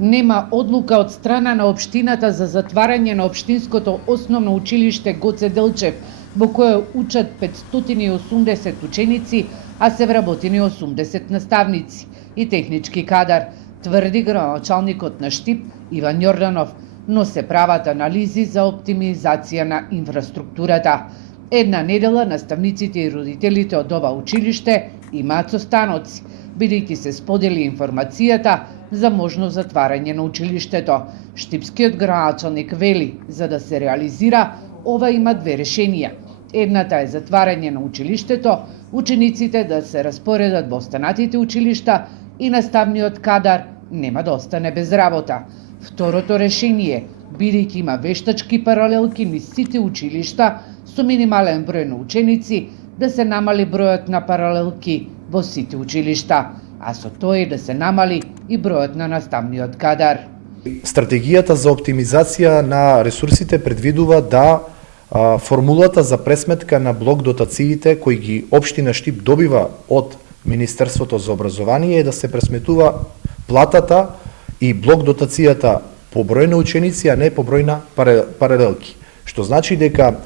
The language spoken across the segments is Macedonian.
Нема одлука од страна на општината за затварање на општинското основно училиште Гоце Делчев, во кое учат 580 ученици, а се вработени 80 наставници и технички кадар, тврди градоначалникот на Штип Иван Јорданов, но се прават анализи за оптимизација на инфраструктурата. Една недела наставниците и родителите од ова училиште имаат состаноци, бидејќи се сподели информацијата за можно затварање на училиштето. Штипскиот градоначалник вели, за да се реализира, ова има две решенија. Едната е затварање на училиштето, учениците да се распоредат во останатите училишта и наставниот кадар нема да остане без работа. Второто решение, бидејќи има вештачки паралелки низ сите училишта со минимален број на ученици, да се намали бројот на паралелки во сите училишта, а со тоа и да се намали и бројот на наставниот кадар. Стратегијата за оптимизација на ресурсите предвидува да формулата за пресметка на блок дотациите кои ги општина Штип добива од Министерството за образование е да се пресметува платата и блок дотацијата по број на ученици, а не по број на паралелки. Што значи дека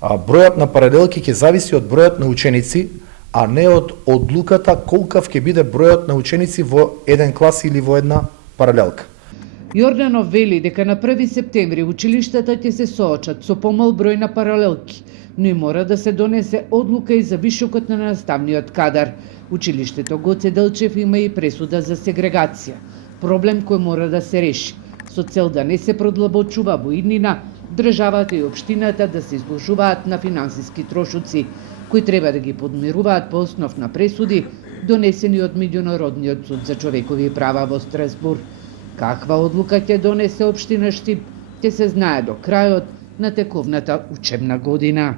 бројот на паралелки ќе зависи од бројот на ученици, а не од одлуката колкав ќе биде бројот на ученици во еден клас или во една паралелка. Јорданов вели дека на 1 септември училиштата ќе се соочат со помал број на паралелки, но и мора да се донесе одлука и за вишокот на наставниот кадар. Училиштето Гоце Делчев има и пресуда за сегрегација, проблем кој мора да се реши, со цел да не се продлабочува во иднина, државата и општината да се изложуваат на финансиски трошоци, кои треба да ги подмируваат по основ на пресуди, донесени од Меѓународниот суд за човекови права во Страсбург. Каква одлука ќе донесе општина Штип, ќе се знае до крајот на тековната учебна година.